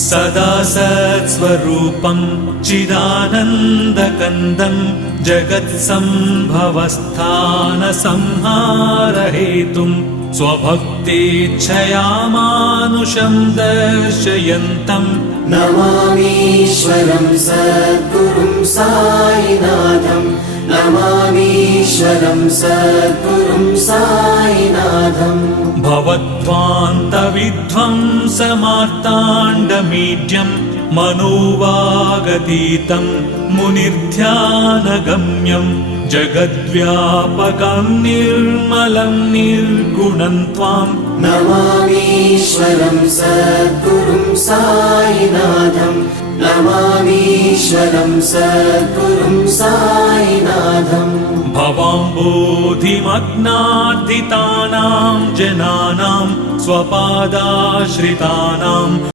सदा सत्स्वरूपं चिदानन्दकन्दं जगत्सम्भवस्थानसंहारहेतुं स्वभक्तेच्छया मानुषं दर्शयन्तं नमामीश्वरं सद्गुरुं साईनाथं नमामीश्वरं सद्गुरुं साईनाथम् भवद्ध्वान्तविध्वंसमार्ताण्डमीड्यं मनोवागतीतं मुनिर्ध्यानगम्यं जगद्व्यापकं निर्मलं निर्गुणं त्वां नमामीश्वरं सद्गुरुं साईनाथं नमामीश्वरं सद्गुरुं साईनाथम् भवाम्बोधिमग्नार्दितानां जनानां स्वपादाश्रितानां